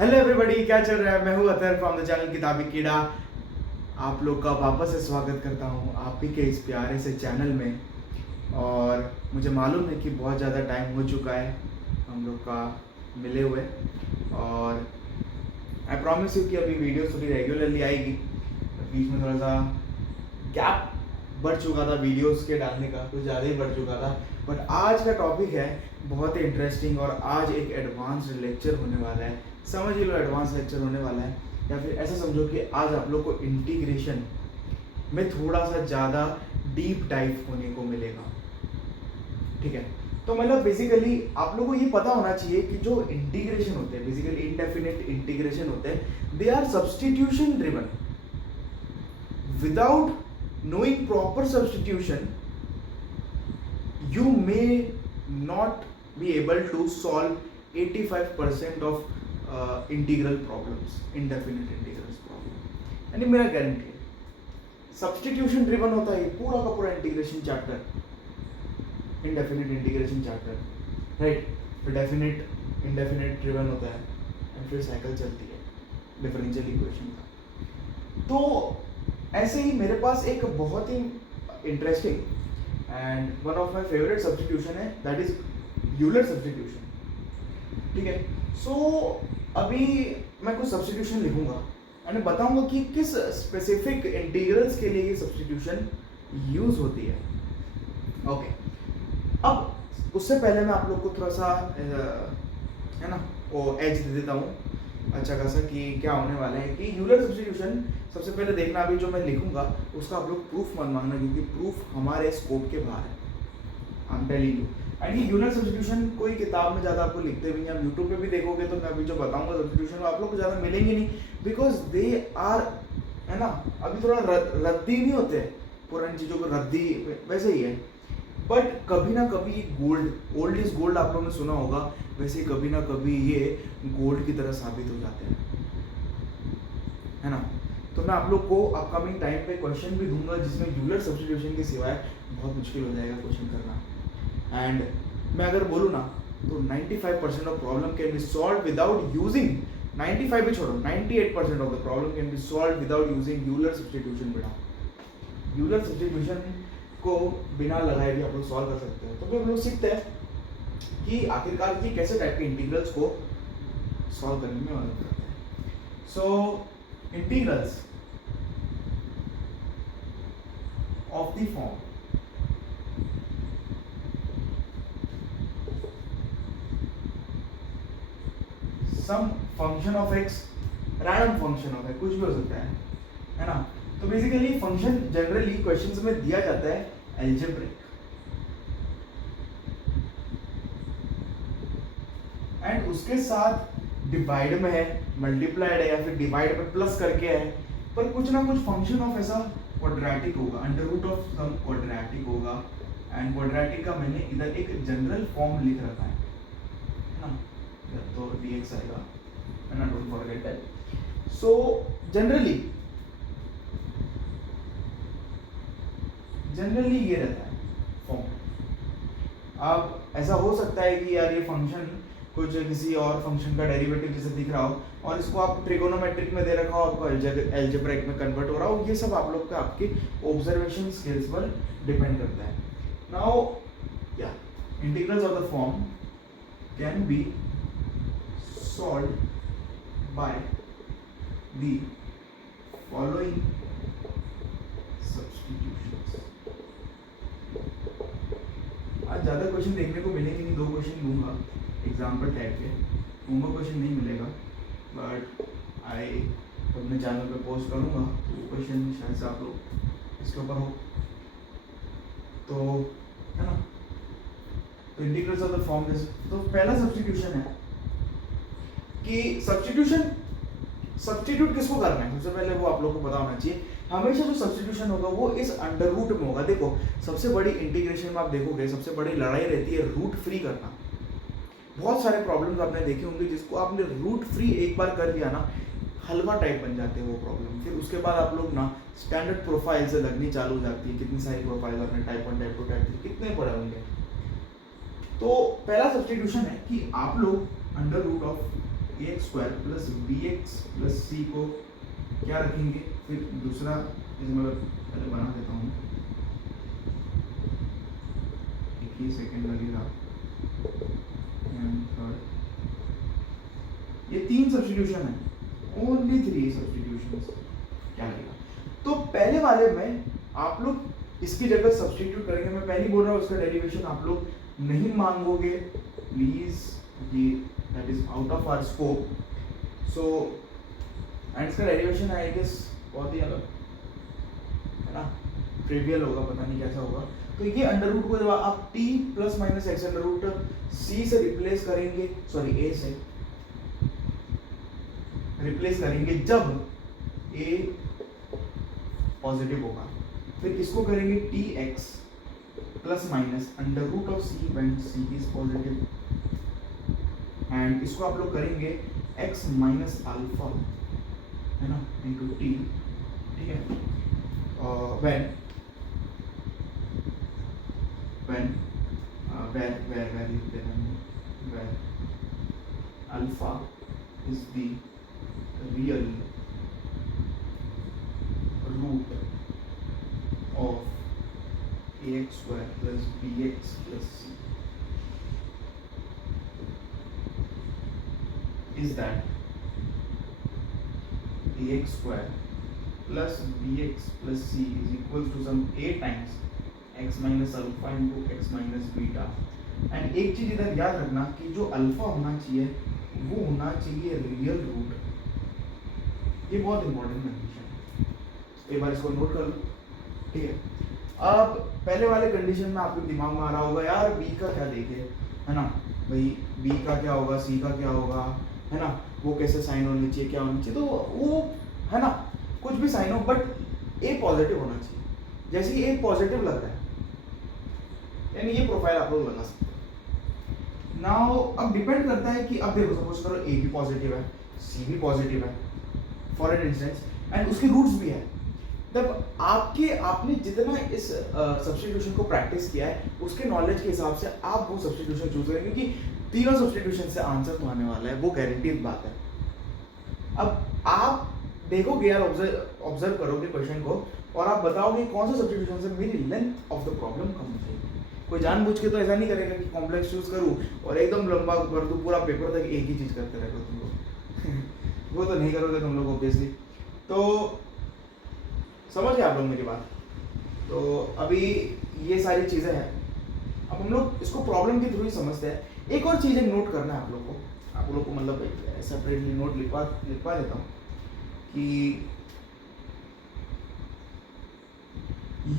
Hello everybody, क्या चल रहा है। मैं हूं अतर फ्रॉम द चैनल किताबी कीड़ा। आप लोग का वापस से स्वागत करता हूं आप ही के इस प्यारे से चैनल में। और मुझे मालूम है कि बहुत ज़्यादा टाइम हो चुका है हम लोग का मिले हुए, और आई प्रॉमिस यू कि अभी वीडियो थोड़ी रेगुलरली आएगी। बीच में थोड़ा सा गैप बढ़ चुका था वीडियोस के डालने का, कुछ ज़्यादा ही बढ़ चुका था। बट आज का टॉपिक है बहुत ही इंटरेस्टिंग, और आज एक एडवांस्ड लेक्चर होने वाला है। समझ ही लो, एडवांस लेक्चर होने वाला है, या फिर ऐसा समझो कि आज आप लोग को इंटीग्रेशन में थोड़ा सा ज़्यादा डीप डाइव होने को मिलेगा। ठीक है, तो मतलब बेसिकली आप लोगों को ये पता होना चाहिए कि जो इंटीग्रेशन होते हैं, बेसिकली इनडेफिनिट इंटीग्रेशन होते हैं, they are substitution driven. Without knowing proper substitution, you may not be able to solve 85% of integral problems, indefinite integrals problem। यानी मेरा गारंटी है सब्सटीट्यूशन ड्रिवन होता है पूरा का पूरा integration chapter, indefinite integration chapter, right. फिर डेफिनिट इंडेफिनिट ड्रिवन होता है, एंड फिर साइकिल चलती है डिफरेंशियल इक्वेशन का। तो ऐसे ही मेरे पास एक बहुत ही interesting and one of my favorite substitution है, दैट इज यूलर सब्स्टिट्यूशन। ठीक है, सो अभी मैं कुछ सब्स्टिट्यूशन लिखूंगा एंड बताऊंगा कि किस स्पेसिफिक इंटीग्रल्स के लिए ये सब्स्टिट्यूशन यूज होती है। ओके, अब उससे पहले मैं आप लोग को थोड़ा सा है ना वो एज दे देता हूँ अच्छा खासा कि क्या होने वाला है कि यूलर सब्स्टिट्यूशन। सबसे पहले देखना, अभी जो मैं लिखूंगा उसका आप लोग प्रूफ मत मांगना, क्योंकि प्रूफ हमारे स्कोप के बाहर है। I am telling you. And ये यूलर सब्स्टिट्यूशन कोई किताब में ज़्यादा आपको लिखते हुए, आप यूट्यूब पे भी देखोगे तो मैं अभी जो बताऊंगा सब्स्टिट्यूशन आप लोग को ज़्यादा मिलेंगे नहीं, बिकॉज दे आर, है ना, अभी थोड़ा रद्दी नहीं होते पुरानी चीज़ों को रद्दी वैसे ही है। बट कभी ना कभी गोल्ड, ओल्ड इज गोल्ड आप लोगों ने सुना होगा, वैसे कभी ना कभी ये गोल्ड की तरह साबित हो जाते हैं, है ना। तो मैं आप लोग को अपकमिंग टाइम पे क्वेश्चन भी दूंगा जिसमें यूलर सब्स्टिट्यूशन के सिवाय बहुत मुश्किल हो जाएगा क्वेश्चन करना। एंड मैं अगर बोलूँ ना तो 95% of problem can be solve without using, 95 भी छोड़ो, 98% of the problem can be solve without using Euler substitution. बेटा यूलर सब्स्टिट्यूशन को बिना लगाए भी आप लोग सॉल्व कर सकते हैं। तो फिर हम लोग सीखते हैं कि आखिरकार ये कैसे टाइप के इंटीग्रल्स को सॉल्व करने में मदद करते हैं। So integrals of the form some function of x, random function of x, कुछ भी हो सकता है ना। तो बेसिकली फंक्शन जनरली क्वेश्चंस में दिया जाता है एल्जेब्रिक, एंड उसके साथ डिवाइड में है, मल्टीप्लाइड है, या फिर डिवाइड में प्लस करके है, पर कुछ ना कुछ फंक्शन ऑफ ऐसा क्वाड्रेटिक होगा, under root of some quadratic होगा। एंड क्वाड्रेटिक का मैंने इधर एक जनरल फॉर्म लिख रखा है ना, तो dx आएगा, है ना, don't forget that. So generally ये रहता है फॉर्म। अब ऐसा हो सकता है कि यार ये फंक्शन कुछ किसी और फंक्शन का डेरिवेटिव जैसे दिख रहा हो, और इसको आप ट्रिगोनोमेट्रिक में दे रखा हो, आपको एल्जेब्रिक में कन्वर्ट हो रहा हो। ये सब आप लोग का आपके ऑब्जर्वेशन स्किल्स पर डिपेंड करता है। नाउ या integrals of the form can be solved by the following substitutions. आज ज़्यादा क्वेश्चन देखने को मिलेंगे नहीं, 2 क्वेश्चन लूँगा एग्जाम्पल टाइप के, होमवर्क क्वेश्चन नहीं मिलेगा, बट आई अपने चैनल पे पोस्ट करूँगा तो क्वेश्चन शायद से आप लोग इसके ऊपर हो, तो है ना। तो integrals of the form this, तो पहला सब्स्टिट्यूशन है कि सब्स्टिट्यूट किसको करना है। सबसे पहले वो आप लोग को पता होना चाहिए, हमेशा जो सब्स्टिट्यूशन होगा वो इस अंडर रूट में होगा। देखो सबसे बड़ी इंटीग्रेशन में आप देखोगे सबसे बड़ी लड़ाई रहती है रूट फ्री करना। बहुत सारे प्रॉब्लम्स आपने देखे होंगे जिसको आपने रूट फ्री एक बार कर दिया ना, हलवा टाइप बन जाते हैं वो प्रॉब्लम। फिर उसके बाद आप लोग ना स्टैंडर्ड प्रोफाइल से लगनी चालू हो जाती है। कितनी सारी प्रोफाइल आपने टाइप 1, टाइप 2, टाइप 3 कितने पढ़े होंगे। तो पहला सब्स्टिट्यूशन है कि आप लोग under root of a x square plus b x plus c को क्या रखेंगे, फिर दूसरा मतलब पहले बना देता हूँ, एक ही सेकेंड लगेगा, एंड थर्ड, ये 3 सब्स्टिट्यूशन है, ओनली 3 सब्स्टिट्यूशंस, क्या लगेगा। तो पहले वाले में आप लोग इसकी जगह सब्स्टिट्यूट करेंगे, मैं पहले बोल रहा हूँ उसका डेरिवेशन आप लोग नहीं मांगोगे प्लीज, ये that is out of our scope. So and इसका डेरिवेशन आई गेस बहुत ही अलग है ना, ट्रिवियल होगा, पता नहीं कैसा होगा। तो ये अंडर रूट को जब आप t plus minus x under root c से रिप्लेस करेंगे, सॉरी a से रिप्लेस करेंगे जब a पॉजिटिव होगा, फिर इसको करेंगे T X plus minus under root of C when C is positive, and इसको आप लोग करेंगे x माइनस अल्फा, है ना, इनटू टी, ठीक है, व्हेन लिखते हैं, when alpha is the real root of ax square plus bx plus c is that ax square plus bx plus c is equals to some a times x minus alpha into x minus beta, and एक चीज इधर याद रखना कि जो alpha होना चाहिए वो होना चाहिए रियल रूट, ये बहुत इंपॉर्टेंट कंडीशन है, एक बार इसको नोट कर लो, ठीक है। अब पहले वाले कंडीशन में आपके दिमाग में आ रहा होगा यार बी का क्या देखे, है ना भाई, बी का क्या होगा, सी का क्या होगा, है ना, वो कैसे साइन होनी चाहिए, क्या होनी चाहिए, तो वो है ना कुछ भी साइन हो बट ए पॉजिटिव होना चाहिए। जैसे ही ए पॉजिटिव लग रहा है यानी ये प्रोफाइल आप लोग लगा सकते हो। नाउ अब डिपेंड करता है कि अब देखो सपोज करो ए भी पॉजिटिव है, सी भी पॉजिटिव है फॉर एन इंस्टेंस, एंड उसके रूट्स भी है, तब आपने जितना इस सब्स्टिट्यूशन को प्रैक्टिस किया है उसके नॉलेज के हिसाब से आप वो सब्स्टिट्यूशन चूज करेंगे, क्योंकि तीनों सब्स्टिट्यूशन से आंसर तो आने वाला है, वो गारंटीड बात है। अब आप देखोगे यार, ऑब्जर्व करोगे क्वेश्चन को और आप बताओगे कौन सा सब्स्टिट्यूशन से मेरी लेंथ ऑफ द प्रॉब्लम कम हो जाएगी। कोई जानबूझ के तो ऐसा नहीं करेगा कि कॉम्प्लेक्स चूज करूँ और एकदम लंबा कर दूँ, पूरा पेपर तक एक ही चीज करते रहो तुम लोग वो तो नहीं करोगे तुम लोग ऑब्वियसली। तो समझ गए आप लोग मेरी बात। तो अभी ये सारी चीज़ें हैं, अब हम लोग इसको प्रॉब्लम के थ्रू ही समझते हैं। एक और चीज़ नोट करना है आप लोग को मतलब सेपरेटली नोट लिखवा देता हूँ कि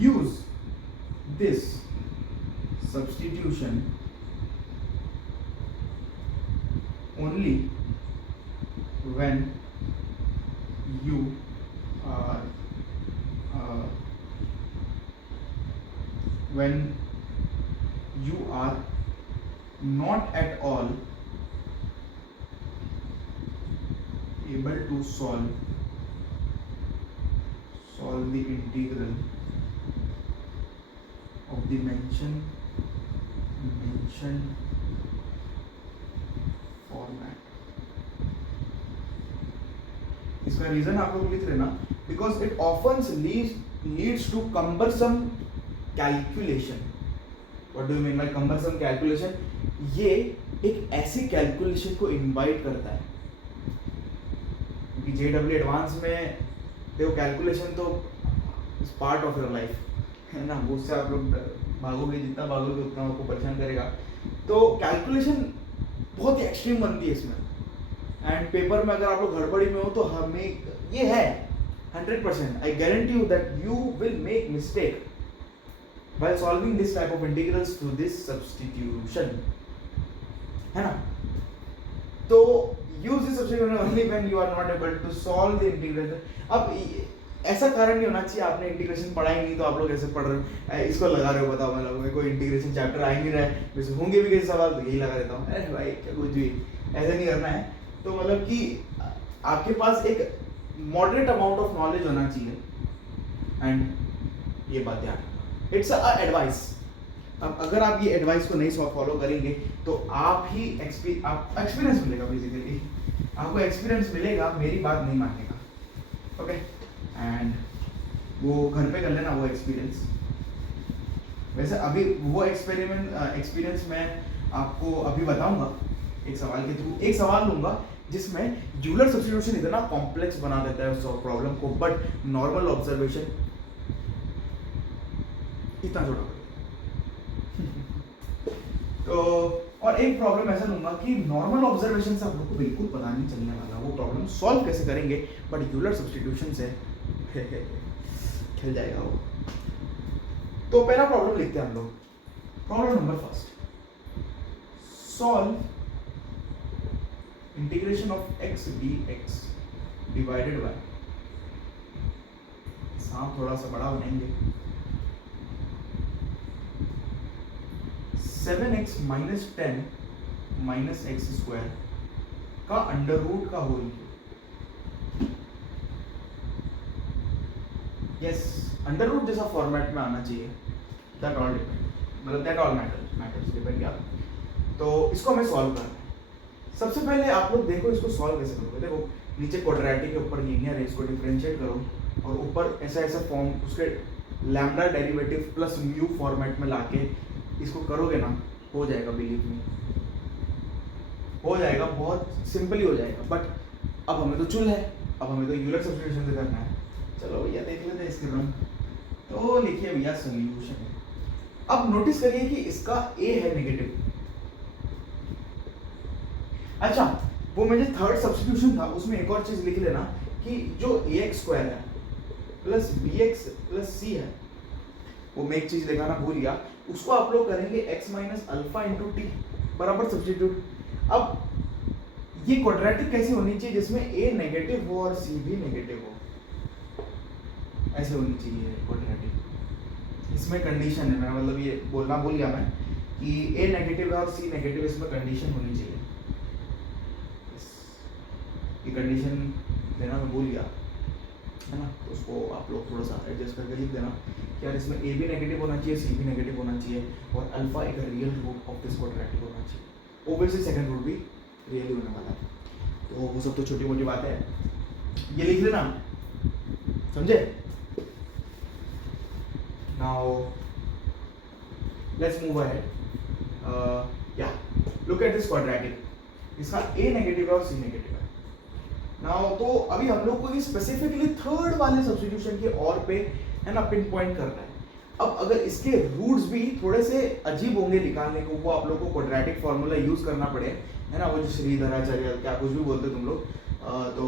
use this substitution only when you are when you are not at all able to solve the integral of the mentioned format। इसका रीजन आप लोग लिख लेना, because it often leads to cumbersome calculation. What do you mean by cumbersome calculation? ये एक ऐसी calculation को invite करता है क्योंकि जेडब्ल्यू एडवांस में देखो कैलकुलेशन तो is part of your life, है ना, वो उससे आप लोग भागोगे, जितना भागोगे उतना आपको परेशान करेगा। तो कैलकुलेशन बहुत ही एक्सट्रीम बनती है इसमें, एंड पेपर में अगर आप लोग गड़बड़ी में हो तो हमें ये है 100%, I guarantee you that you will make mistake while solving this type of integrals through this substitution, है ना। तो use this substitution only when you are not able to solve the integral। अब ऐसा कारण नहीं होना चाहिए आपने इंटीग्रेशन पढ़ा ही नहीं तो आप लोग ऐसे पढ़ रहे हो, इसको लगा रहे हो, बताओ मतलब कोई इंटीग्रेशन चैप्टर आ ही नहीं रहा है, वैसे होंगे भी कैसे सवाल, तो यही लगा देता हूँ। अरे भाई क्या कुछ भी ऐसा नहीं करना है। तो मतलब कि आपके पास एक मॉडरेट अमाउंट ऑफ नॉलेज होना चाहिए, एंड ये बात याद, इट्स एडवाइस। अब अगर आप ये एडवाइस को नहीं फॉलो करेंगे तो आप ही एक्सपीरियंस मिलेगा बेसिकली, आपको एक्सपीरियंस मिलेगा, मेरी बात नहीं मानेगा, ओके। एंड वो घर पे कर लेना वो एक्सपीरियंस। वैसे अभी वो एक्सपीरियंस मैं आपको अभी बताऊंगा एक सवाल के थ्रू। एक सवाल लूंगा जिसमें यूलर सब्स्टिट्यूशन इतना कॉम्प्लेक्स बना देता है उस प्रॉब्लम को, बट नॉर्मल ऑब्जर्वेशन इतना छोटा तो। और एक प्रॉब्लम ऐसा लूंगा कि नॉर्मल ऑब्जर्वेशन से आप लोग को बिल्कुल पता नहीं चलने वाला वो प्रॉब्लम सॉल्व कैसे करेंगे, बट यूलर सब्स्टिट्यूशन से खेल जाएगा वो। तो पहला प्रॉब्लम लिखते हैं हम लोग। Problem number first, solve integration of x dx divided by, सांप थोड़ा सा बड़ा बनाएंगे, 7x minus 10 minus X square का अंडर रूट का whole cube. Yes, under root जैसा फॉर्मेट में आना चाहिए, दैट ऑल डिपेंड, मतलब दैट ऑल मैटर्स डिपेंड क्या। तो इसको हमें सॉल्व करना है। सबसे पहले आप लोग देखो इसको सॉल्व कैसे करोगे। देखो नीचे क्वाड्रेटिक के ऊपर लीनियर है, इसको डिफरेंशिएट करो और ऊपर ऐसा फॉर्म उसके lambda derivative plus mu format में लाके इसको करोगे ना, हो जाएगा, बिलीव मी हो जाएगा, बहुत सिंपली हो जाएगा। बट अब हमें तो चुल है, अब हमें तो यूलर सब्स्टिट्यूशन से करना है। चलो भैया देख लेते हैं इसके रन। तो लिखिए भैया सोल्यूशन। अब नोटिस करिए कि इसका a है नेगेटिव। अच्छा, वो मुझे थर्ड सब्स्टिट्यूशन था उसमें एक और चीज लिख लेना कि जो ax स्क्वायर है प्लस bx प्लस c है, वो मैं एक चीज दिखाना भूल गया, उसको आप लोग करेंगे x minus alpha into T बराबर सब्स्टिट्यूट। अब ये क्वाड्रेटिक कैसी होनी चाहिए जिसमें a नेगेटिव हो और c भी नेगेटिव हो, ऐसे होनी चाहिए क्वाड्रेटिक। इसमें कंडीशन है, मैं मतलब ये बोलना भूल गया मैं कि a नेगेटिव है और c नेगेटिव, इसमें कंडीशन होनी चाहिए। ये कंडीशन देना मैं भूल गया है ना, तो उसको आप लोग थोड़ा सा एडजस्ट करके लिख देना कि यार इसमें a भी नेगेटिव होना चाहिए, c भी नेगेटिव होना चाहिए और अल्फा एक real root of this quadratic होना चाहिए। ओब्वियसली सेकंड रूट भी रियल होने वाला है, तो वो सब तो छोटी मोटी बातें हैं, ये लिख लेना, समझे। Now let's move ahead. या लुक एट दिस क्वाड्रेटिक, इसका a नेगेटिव है और c नेगेटिव है। नाउ तो अभी हम लोग को ये स्पेसिफिकली थर्ड वाले सब्स्टिट्यूशन के और पे है ना पिन पॉइंट करना है। अब अगर इसके रूट्स भी थोड़े से अजीब होंगे निकालने को, वो आप लोग को क्वाड्रेटिक फॉर्मूला यूज करना पड़े, है ना, वो जो श्रीधराचार्य क्या कुछ भी बोलते तुम लोग, तो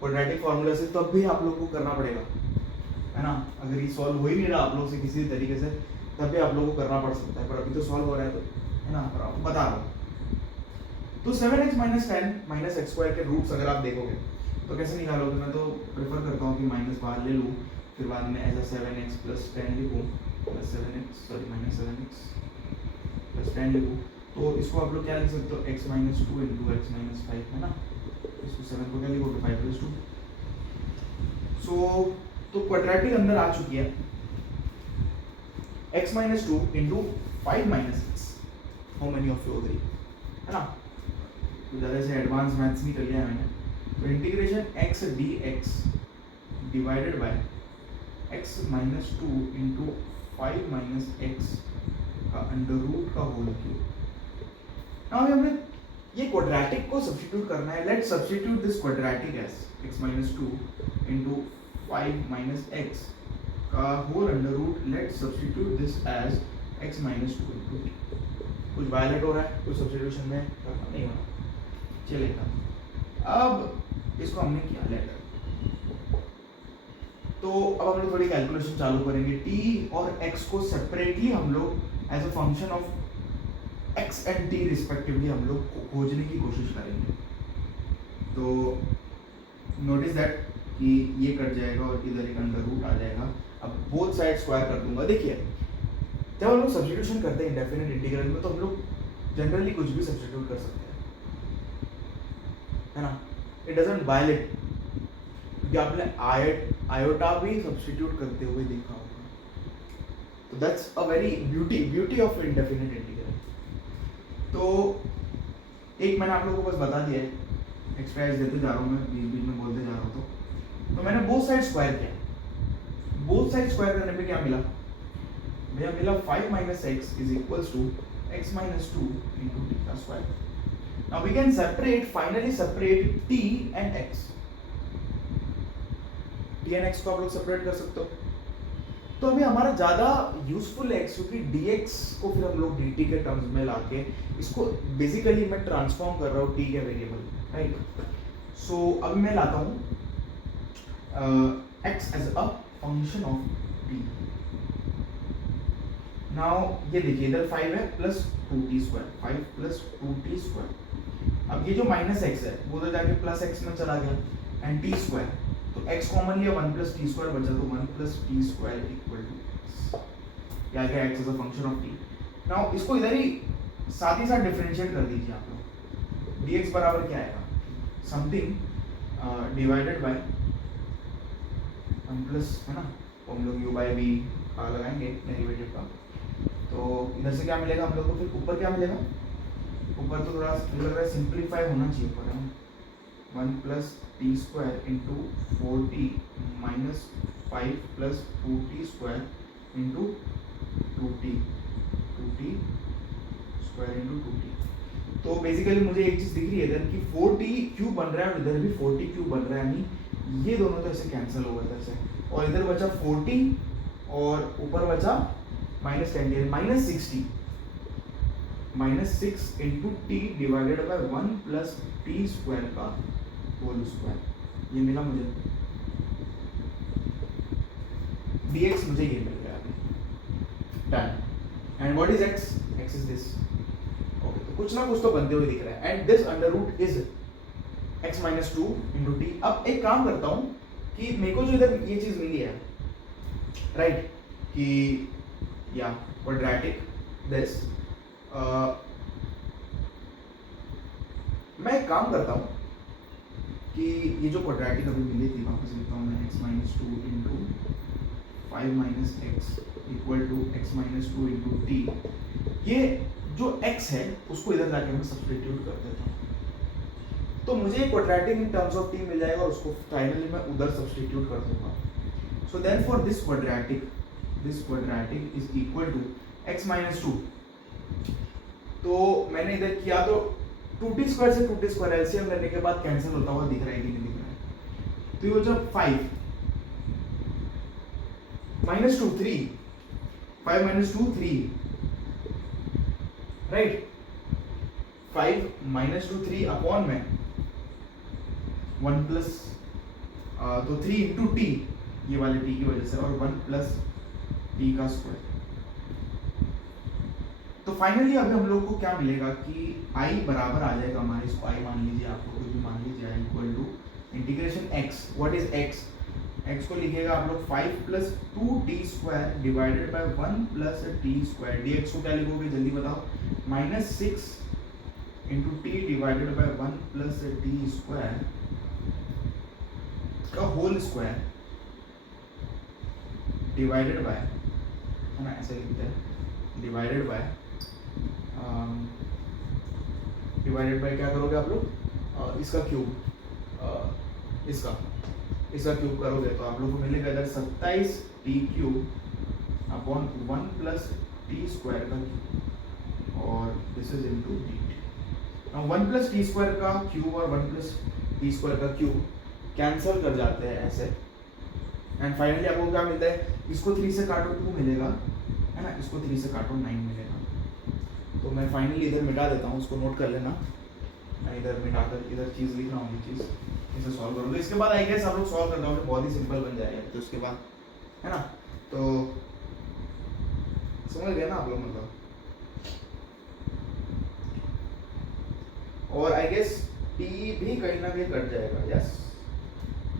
क्वाड्रेटिक फॉर्मूला से तब भी आप लोग को करना पड़ेगा, है ना। अगर ये सॉल्व हो ही नहीं रहा आप लोग से किसी तरीके से, तब भी आप लोग को करना पड़ सकता है, पर अभी तो सॉल्व हो रहा है, तो है ना, बता रहा हूँ। तो 7x minus 10 minus X square के रूट्स अगर आप देखोगे तो कैसे निकालोगे। मैं तो प्रेफर करता हूँ कि माइनस बाहर ले लूँ, फिर बाद में ऐसा 7x प्लस 10 लिखूँ, plus 7x sorry minus 7x plus 10 लिखूँ। तो इसको आप लोग क्या लिख सकते हो, x minus 2 into x minus 5, है ना। इसको 7 को क्या लिखोगे, 5 प्लस 2। सो तो क्वाड्रेटिक अंदर आ चुकी है, x minus 2 into 5 minus 6। How many of you agree, है ना। तो ज़्यादा से एडवांस मैथ्स नहीं कर लिया मैंने। तो integration x dx divided by x minus 2 into 5 minus x का अंडर रूट का होल क्यूब। नाउ हमें ये क्वाड्रेटिक को सब्स्टिट्यूट करना है। Let's substitute this quadratic as x minus 2 into 5 minus x का whole under root. Let's substitute this as x minus 2 into t। कुछ violate हो रहा है, कुछ सब्स्टिट्यूशन में नहीं हो रहा, चलेगा। अब इसको हमने किया लेटर, तो अब हम लोग थोड़ी कैलकुलेशन चालू करेंगे। t और x को सेपरेटली हम लोग as a function of x and t respectively हम लोग खोजने की कोशिश करेंगे। तो नोटिस दैट कि ये कट जाएगा और इधर एक अंडर रूट आ जाएगा। अब बोथ साइड स्क्वायर कर दूंगा। देखिए जब हम लोग सब्स्टिट्यूशन करते हैं इंडेफिनिट इंटीग्रल में, तो हम लोग जनरली कुछ भी सब्स्टिट्यूट कर सकते हैं, है ना। इट डजंट वायलेट, क्योंकि आपने आयोटा भी सब्स्टिट्यूट करते हुए देखा होगा। तो that's a very beauty of indefinite integral. तो एक मैंने आप लोगों को बस बता दिया है एक्स्ट्रा एच देते जा रहा हूँ मैं, बीच बीच में बोलते जा रहा हूँ। तो मैंने बोथ साइड स्क्वायर किया, बोथ साइड स्क्वायर करने पे क्या मिला भैया, मिला 5 minus X is equals to x minus 2 into t का square. Now we can finally separate t and x। t and x को आप लोग सेपरेट कर सकते हो। तो अभी हमारा ज्यादा यूजफुल है क्योंकि dx को फिर हम लोग dt के टर्म्स में लाके इसको बेसिकली मैं ट्रांसफॉर्म कर रहा हूँ t के वेरिएबल, राइट। सो अब मैं लाता हूँ x as a function of t। Now ये देखिए इधर 5 है plus 2t square, 5 plus 2t square. अब ये जो माइनस x है वो उधर जाके प्लस x में चला गया एंड t स्क्वायर, तो x कॉमन लिया 1 प्लस t स्क्वायर बचा, तो 1 plus t square equal to x। ये आ गया x as a function of t। Now इसको इधर ही साथ डिफरेंशिएट कर दीजिए आप लोग। dx बराबर क्या आएगा, समथिंग डिवाइडेड बाय 1 प्लस, है ना, तो हम लोग u बाय b लगाएंगे डेरिवेटिव का। तो इधर से क्या मिलेगा हम लोग को, फिर ऊपर क्या मिलेगा, ऊपर तो थोड़ा लग रहा है सिंप्लीफाई होना चाहिए ऊपर, है 1 plus t square into 4t minus 5 plus 2t square into 2t square into 2t। तो बेसिकली मुझे एक चीज दिख रही है इधर कि 4t क्यूब बन रहा है और इधर भी 4t क्यूब बन रहा है, यानी ये दोनों तो ऐसे कैंसिल हो गए इधर से, और इधर बचा 4t और ऊपर बचा minus 10 minus 60 minus 6 into t divided by 1 plus t square का होल स्क्वायर, ये मिला मुझे। dx मुझे ये मिल गया done. And what is x, x is this. Okay, तो कुछ ना कुछ तो बनते हुए दिख रहा है and this under root is x minus 2 into t. अब एक काम करता हूं कि मेरे को जो इधर ये चीज मिली है, राइट, कि या क्वाड्रेटिक दिस, मैं एक काम करता हूँ कि ये जो क्वाड्रेटिक अभी मिली थी वापस लिखता हूँ मैं, x minus 2 into 5 minus x equal to x minus 2 into t. ये जो x है उसको इधर जाके मैं सब्स्टिट्यूट कर देता हूँ, तो मुझे quadratic in terms of t मिल जाएगा, उसको फाइनली मैं उधर सब्स्टिट्यूट कर दूंगा। So then for this quadratic is equal to x minus 2। तो मैंने इधर किया तो 2t स्क्वायर से 2t स्क्वायर एलसीएम करने के बाद कैंसिल होता हुआ दिख रहा है कि नहीं दिख रहा है, तो ये जब 5 minus 2 3, 5 minus 2 3, right, 5 minus 2 3 upon में 1 प्लस तो 3 इंटू टी, ये वाले टी की वजह से, और 1 प्लस टी का स्क्वायर। तो फाइनली अभी हम लोग को क्या मिलेगा कि i बराबर आ जाएगा हमारे, इसको i मान लीजिए, आपको कुछ भी मान लीजिए, i equal to integration x। What is x, x को लिखिएगा आप लोग 5 plus 2t square divided by 1 plus t square. dx को क्या लिखोगे जल्दी बताओ, minus 6 into t divided by 1 plus t square का होल स्क्वायर डिवाइडेड बाय, है ना, ऐसे लिखते हैं, डिवाइडेड बाय क्या करोगे आप लोग, इसका क्यूब, इसका क्यूब करोगे तो आप लोग को मिलेगा इधर 27 T cube upon 1 plus t square का क्यूब, और this is into D. Now 1 plus t square का क्यूब और 1 प्लस टी स्क्वायर का क्यूब कैंसिल कर जाते हैं ऐसे, एंड फाइनली आपको क्या मिलता है, इसको 3 से काटो 2 मिलेगा, है ना, इसको 3 से काटो 9 मिलेगा। तो मैं फाइनली इधर मिटा देता हूँ, उसको नोट कर लेना, मैं इधर मिटाकर इधर चीज़ लिख रहा हूँ, ये चीज़ इसे सॉल्व करोगे, इसके बाद आई गेस आप लोग सॉल्व कर दोगे, बहुत ही सिंपल बन जाएगा। तो उसके बाद, है ना, तो समझ गए ना आप लोग, मतलब, और आई गेस टी भी कहीं ना कहीं कट जाएगा, यस,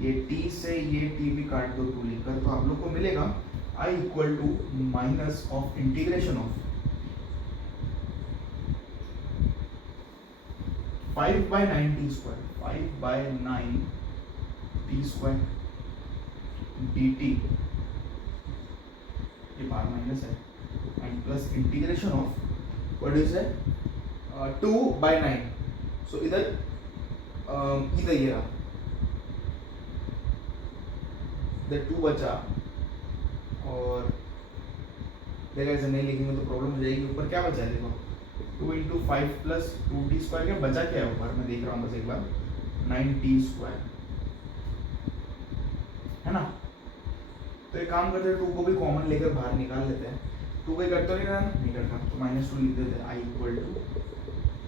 ये टी से ये टी भी काट दो 2 लिखकर, तो आप लोग को मिलेगा i equal to minus of integration of 5 by 9 t square, 5 by 9 t square dt, ये बार माइनस है, and plus integration of what is it 2 by 9। So इधर इधर ये रहा, इधर 2 बचा, और देखा ऐसे नहीं लिखेंगे तो प्रॉब्लम हो जाएगी। ऊपर क्या बचा है देखो, 2 इंटू 5 प्लस 2t स्क्वायर, क्या बचा क्या है ऊपर, मैं देख रहा हूँ बस एक बार, 9t स्क्वायर है ना। तो एक काम करते हैं, 2 को भी कॉमन लेकर बाहर निकाल लेते हैं। 2 को करते नहीं रहना, नहीं करता, तो -2 लिख देते हैं, i इक्वल टू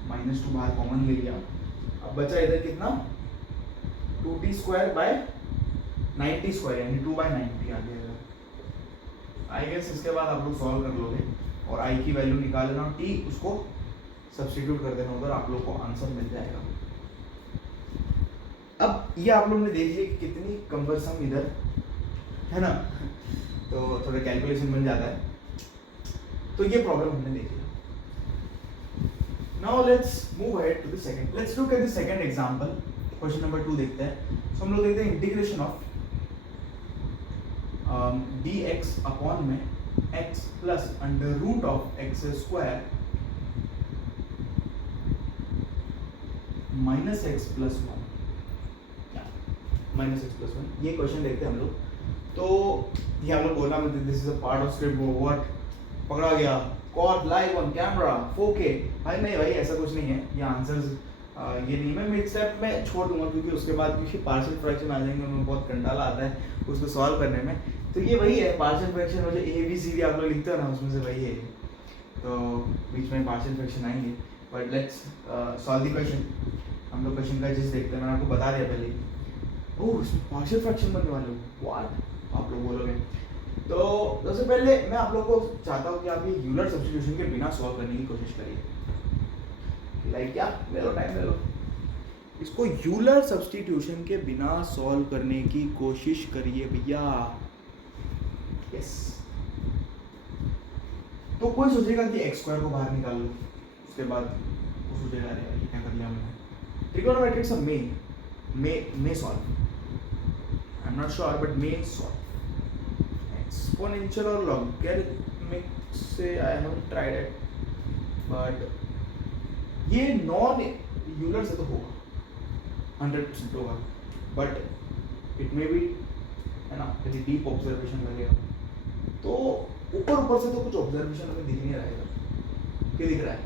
-2 बाहर कॉमन ले लिया। अब बचा इधर कितना, 2t स्क्वायर बाय 90 स्क्वायर, यानी 2/90 आ गया। आई गेस इसके बाद आप लोग सॉल्व कर लोगे और i की वैल्यू निकाल लेना, t उसको सब्स्टिट्यूट कर देना उधर, आप लोग को आंसर मिल जाएगा। अब ये आप लोग ने देख लिया कि कितनी कम्बरसम इधर है ना, तो थोड़ा कैलकुलेशन बन जाता है। तो ये प्रॉब्लम हमने देख लिया। Now let's move ahead to the second, let's look at the second example. Question number 2 देखते हैं। तो हम लोग देखते हैं इंटीग्रेशन ऑफ dx अपॉन में x plus under root of x square minus x plus one, minus x plus one, ये question देखते हैं हम लोग। तो ये हम लोग बोला मतलब this is a part of script, what पकड़ा गया, cot live on camera 4K, भाई नहीं भाई ऐसा कुछ नहीं है, ये आंसर्स ये नहीं, मैं मिड स्टेप में छोड़ दूंगा क्योंकि उसके बाद क्योंकि पार्शियल फ्रैक्शन आ जाएंगे, उनमें बहुत कंटाला आता है उसको सॉल्व करने में। तो ये वही है पार्शियल फ्रैक्शन, मुझे ABCD आप लोग लिखते हो ना, उसमें से वही है। तो बीच में पार्शियल फ्रैक्शन आएंगे, but let's solve the question. हम लोग क्वेश्चन का जिस देखते हैं, मैंने आपको बता दिया पहले, ओह इसमें पार्शियल फ्रैक्शन बनने वाले हो, व्हाट आप लोग बोलोगे। तो सबसे पहले मैं आप लोग को चाहता हूँ कि आप ये यूलर सब्स्टिट्यूशन के बिना सॉल्व करने की कोशिश करिए। लाइक क्या, ले लो टाइम ले लो, इसको यूलर सब्स्टिट्यूशन के बिना सॉल्व करने की कोशिश करिए भैया। यस, तो कोई सोचेगा कि एक्स स्क्वायर को बाहर निकाल लो, उसके बाद वो सोचेगा अरे ये क्या कर लिया मैंने। Trigonometrics may solve, I am not sure but may solve. Exponential और लॉगरिथमिक से I haven't tried it, but ये नॉन यूलर से तो होगा, 100% होगा, बट इट मे बी है ना, यदि डीप ऑब्जर्वेशन लगेगा तो ऊपर से तो कुछ ऑब्जर्वेशन हमें दिख नहीं रहा है। क्या दिख रहा है,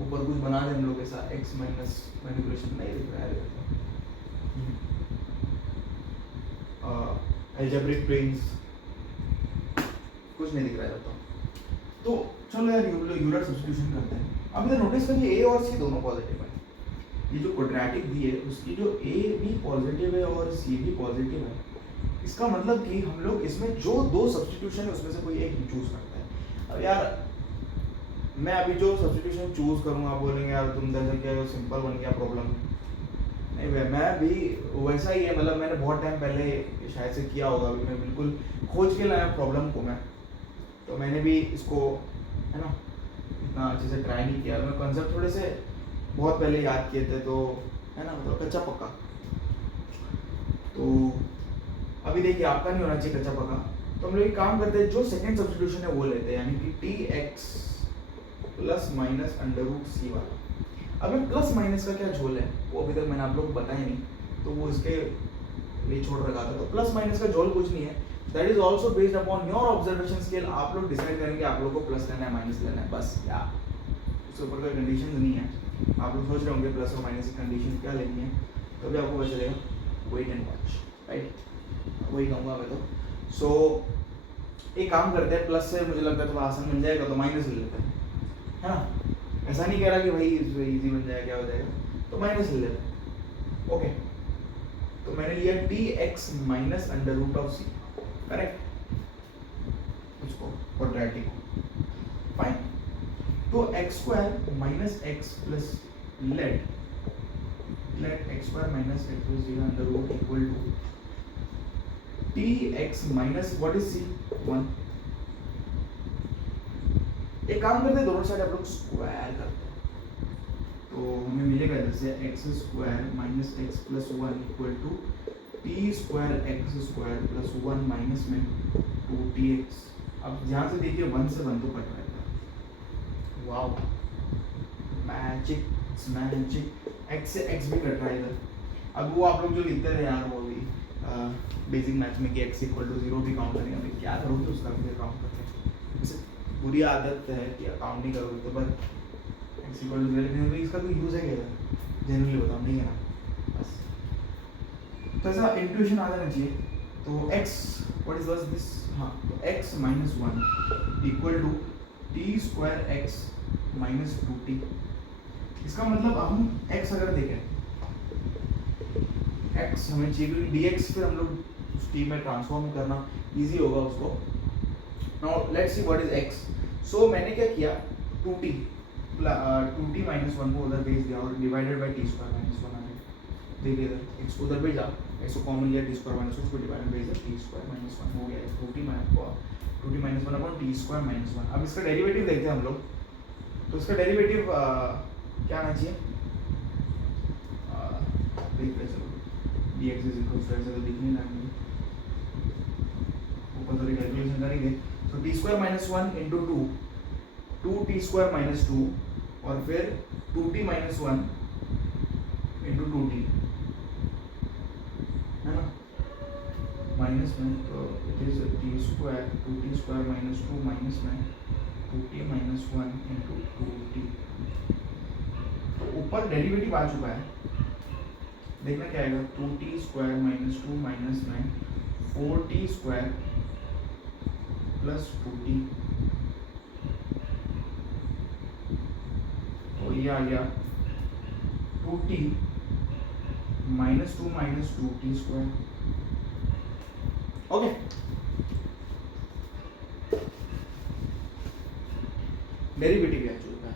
ऊपर कुछ बना दे हम लोग ऐसा एक्स माइनस मैनिपुलेशन नहीं दिख रहा है। अलजेब्रिक प्लेन्स कुछ नहीं दिख रहा है। तो चलो यार यूलर सब्स्टिट्यूशन करते हैं। अब इधर नोटिस करिए ए और सी दोनों पॉजिटिव है, ये जो क्वाड्रेटिक दी है उसकी जो ए भी पॉजिटिव है और सी भी पॉजिटिव है, इसका मतलब कि हम लोग इसमें जो दो सब्स्टिट्यूशन है उसमें से कोई एक चूज करता है। अब यार मैं अभी जो सब्स्टिट्यूशन चूज करूंगा आप बोलेंगे यार तुम जैसे क्या सिंपल बन गया प्रॉब्लम, नहीं भाई मैं भी वैसा ही है, मतलब मैंने बहुत टाइम पहले शायद से किया होगा, अभी मैं बिल्कुल खोज के लाया प्रॉब्लम को मैं, तो मैंने भी इसको है ना इतना अच्छे से ट्राई नहीं किया, मैं कंसेप्ट थोड़े से बहुत पहले याद किए थे, तो है ना मतलब कच्चा पक्का। तो अभी देखिए आपका नहीं होना चाहिए कच्चा पक्का, तो हम लोग एक काम करते हैं, जो सेकंड सब्स्टिट्यूशन है वो लेते हैं, यानी कि tx plus minus under root c वाला। अब ये प्लस माइनस का क्या झोल है वो अभी तक मैंने आप लोग को बताया नहीं, तो वो इसके लिए छोड़ रखा था। तो प्लस माइनस का झोल कुछ नहीं है, that is also based upon your observation scale. आप लोग डिसाइड करेंगे आप लोग को प्लस लेना है माइनस लेना है, बस या उसके ऊपर कोई कंडीशन नहीं है। आप लोग सोच रहे होंगे प्लस और माइनस की कंडीशन क्या लेनी है, तो भी आपको पता चलेगा, वेट एंड वॉच, राइट, वही कहूँगा मैं तो। सो एक काम करते हैं, प्लस से मुझे लगता है थोड़ा आसान बन जाएगा, तो माइनस ले लेते हैं, है ना। ऐसा नहीं कह रहा कि भाई इजी बन जाएगा, क्या हो जाएगा, तो माइनस ले लेते हैं। ओके, तो मैंने लिया tx minus under root of c, correct, उसको क्वाड्रेटिक, फाइन। तो x square minus x plus let x square minus x plus 0 under root equal to tx minus what is c 1। एक काम करते हैं, दोनों साइड आप लोग स्क्वायर करते हैं, तो हमें मिलेगा जैसे x square minus x plus 1 equal to t square x square plus 1 minus में 2tx। अब ध्यान से देखिए 1 से 1 तो कट रहा है, वाओ मैजिक मैजिक, x से x भी कट रहा है इधर। अब वो आप लोग जो लिखते थे यार वो भी बेसिक मैथ में कि x इक्वल टू 0 भी काउंट करेंगे, अभी क्या करोगे उसका भी काउंट करके, जैसे बुरी आदत है कि काउंट नहीं करोगे तो बस x इक्वल टू 0 लिखने में इसका कोई यूज़ है क्या? जनरली बताओ नहीं है ना, बस तो ऐसा इंट्यूशन आ जाना चाहिए। तो x व्हाट इज दिस, हाँ तो x minus 1 equal to t square x minus 2t। इसका मतलब हम x अगर देखें x हमें चाहिए क्योंकि dx फिर हम लोग t में ट्रांसफॉर्म करना इजी होगा उसको। Now let's see what is x। सो मैंने क्या किया 2t माइनस 1 को उधर भेज दिया और divided by t square minus 1 आ गया। देखिए इधर x को उधर भेजा, x को कॉमन लिया, t स्क्वायर माइनस 1 को डिवाइड भेज दिया, t स्क्वायर माइनस 1 हो गया 2t minus 1 upon t square minus 1। अब इसका डेरिवेटिव देखते हैं हम लोग। तो इसका डेरिवेटिव क्या आना चाहिए, देखते हैं चलो dx इज इक्वल टू ऐसे तो दिख नहीं रहा मुझे, ऊपर थोड़ी कैलकुलेशन करेंगे। तो t square minus 1 into 2t square minus 2 और फिर 2t माइनस 1 इंटू 2t है ना, माइनस में तो it is t square 2t square minus 2 minus में 2t माइनस 1 इंटू 2t। तो ऊपर डेरिवेटिव आ चुका है, देखना क्या आएगा 2t स्क्वायर माइनस 2 माइनस में 4t स्क्वायर प्लस 2t। तो ये आ गया 2t minus 2 minus 2t square. Okay derivative आ चुका है।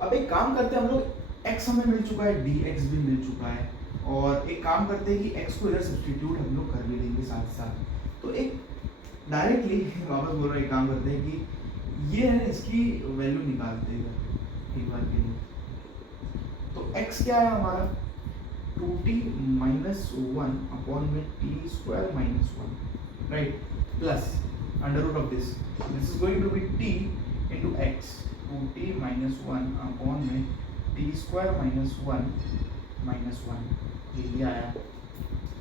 अब एक काम करते हैं हम लोग, x हमें मिल चुका है, dx भी मिल चुका है, और एक काम करते हैं कि x को इधर सब्स्टिट्यूट हम लोग कर भी देंगे साथ साथ। तो एक डायरेक्टली वापस बोल रहा है, एक काम करते हैं कि ये है इसकी वैल्यू निकालते हैं एक बार के लिए। तो x क्या है हमारा 2t माइनस 1 अपॉन में t square minus 1 right, plus under root of this is going to be t into x 2t minus 1 upon में t स्क्वायर माइनस 1 माइनस 1 ये आया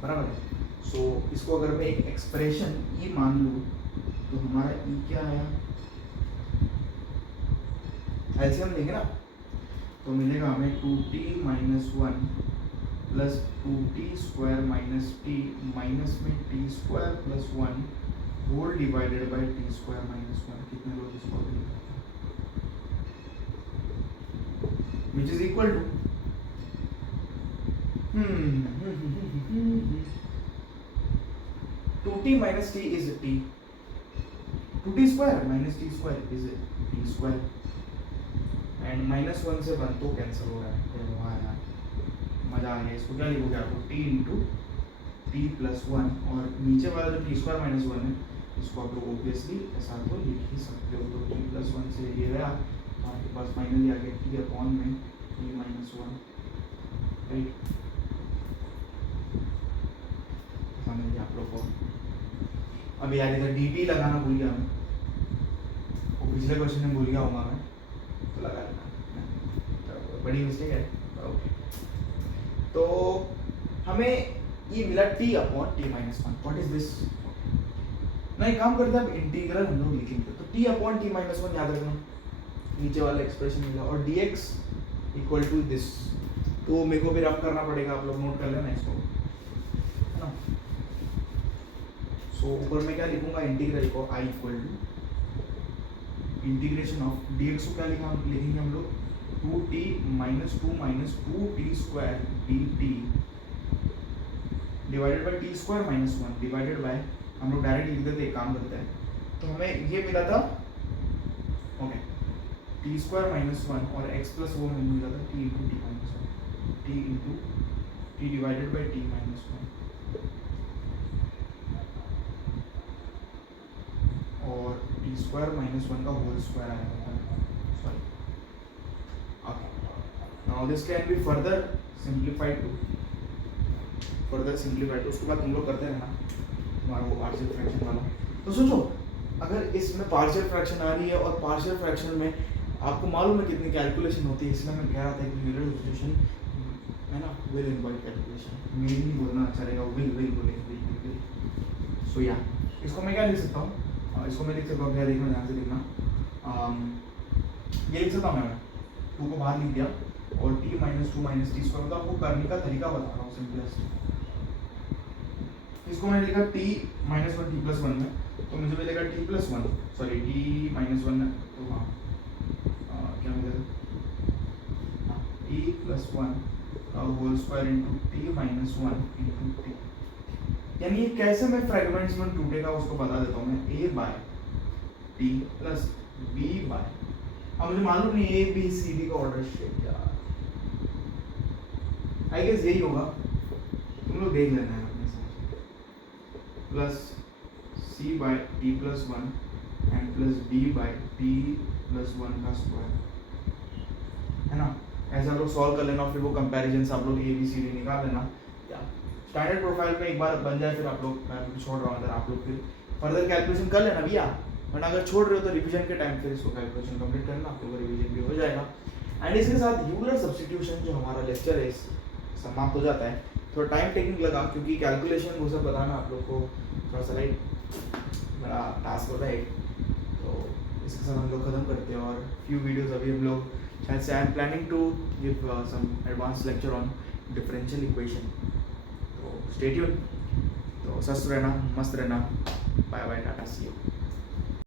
बराबर है। सो इसको अगर मैं एक एक्सप्रेशन e मान लूँ तो हमारा e क्या आया, एलसीएम लेंगे ना तो मिलेगा हमें 2t minus 1 plus 2t square minus t minus में t square plus 1 whole divided by t square minus 1। कितने लोग इसको which is equal to 2t minus t is t, 2t square minus t square is t square and minus 1 से 1 तो cancel हो रहा है, वाह यार मजा आ गया। इसको क्या लिखोगे आपको t इंटू टी प्लस 1 और नीचे वाला जो t स्क्वायर माइनस 1 है इसको आप लोग ऑब्वियसली ऐसा तो लिख ही सकते हो। तो t प्लस 1 से ये गया तो आपके पास फाइनली आ गया t अपॉन में t माइनस 1 राइट। समझ गया आप लोग को। अब यार इधर dt लगाना भूल गया मैं, वो पिछले क्वेश्चन में भूल गया होगा मैं, तो लगा लेना, बड़ी मिस्टेक है। ओके तो हमें ये मिला t upon t minus 1। What is this? ना एक काम करते हैं अब इंटीग्रल हम लोग लिखेंगे। तो t अपॉन t माइनस 1 याद रखना, नीचे वाला एक्सप्रेशन मिला और dx इक्वल टू दिस। तो मेरे को भी रफ करना पड़ेगा, आप लोग नोट कर लेना इसको है ना। सो ऊपर मैं क्या लिखूंगा इंटीग्रल को i equal to integration of dx को क्या लिखेंगे हम लोग 2t minus 2 minus 2t square dt divided by t square minus 1 divided by, हम लोग डायरेक्ट लिख देते, एक काम करते हैं। तो हमें ये मिला था ओके t स्क्वायर माइनस 1 और x प्लस वो हमें मिला था t into T minus 1 t into t divided by t minus 1 और t स्क्वायर माइनस 1 का होल स्क्वायर आया था। Sorry now this can be further simplified to उसके बाद तुम लोग करते रहना तुम्हारा वो पार्शियल फ्रैक्शन वाला। तो सोचो अगर इसमें पार्शियल फ्रैक्शन आ रही है और पार्शियल फ्रैक्शन में आपको मालूम है कितनी कैलकुलेशन होती है, इसलिए मैं कह रहा था कि यूलर डिस्ट्रीब्यूशन है ना, विल इन्वॉल्व कैलकुलेशन, मेन नहीं बोलना अच्छा रहेगा, विल बोलेंगे, विल। सो या इसको मैं क्या लिख सकता हूँ, इसको मैं लिख सकता हूँ, क्या देखना, ध्यान से देखना, ये लिख सकता हूँ मैं 2 को बाहर लिख दिया और t minus 2 minus T square, मतलब आपको करने का तरीका बता रहा हूँ सिंपलेस्ट। इसको मैंने लिखा t माइनस 1 t प्लस 1 में, तो मुझे मिलेगा t plus 1, sorry t minus 1, तो हाँ क्या मिलेगा, हाँ t प्लस 1 का whole square into t minus 1 into t. यानी ये कैसे मैं फ्रेगमेंट्स में टूटेगा उसको बता देता हूँ मैं, a by t plus b by, अब मुझे मालूम नहीं ए बी सी डी का ऑर्डर शेप यार, आई गेस यही होगा, तुम लोग देख लेना है अपने से, plus c by t plus 1 and plus d by t plus 1 का स्क्वायर, है ना। ऐसा लोग सॉल्व कर लेना, फिर वो कंपैरिजन से आप लोग ए बी सी डी निकाल लेना, या स्टैंडर्ड प्रोफाइल में एक बार बन जाए, फिर आप लोग, मैं छोड़ रहा हूँ अगर आप लोग फिर फर्दर कैलकुलेशन कर लेना भैया, वरना अगर छोड़ रहे हो तो रिवीजन के टाइम फिर इसको कैलकुलेशन कंप्लीट करना, आप लोगों का रिवीजन भी हो जाएगा। एंड इसके साथ यूलर सब्स्टिट्यूशन जो हमारा लेक्चर है समाप्त हो जाता है। थोड़ा टाइम टेकिंग लगा क्योंकि कैलकुलेशन वो सब बताना आप लोग को थोड़ा सा लाइक बड़ा टास्क होता है, तो इसके साथ हम लोग ख़त्म करते हैं। और फ्यू वीडियोस अभी हम लोग शायद से, I am planning to give some advance lecture on differential equation, तो स्टे ट्यून, तो स्वस्थ रहना, मस्त रहना, बाय बाय, टाटा, सी यू।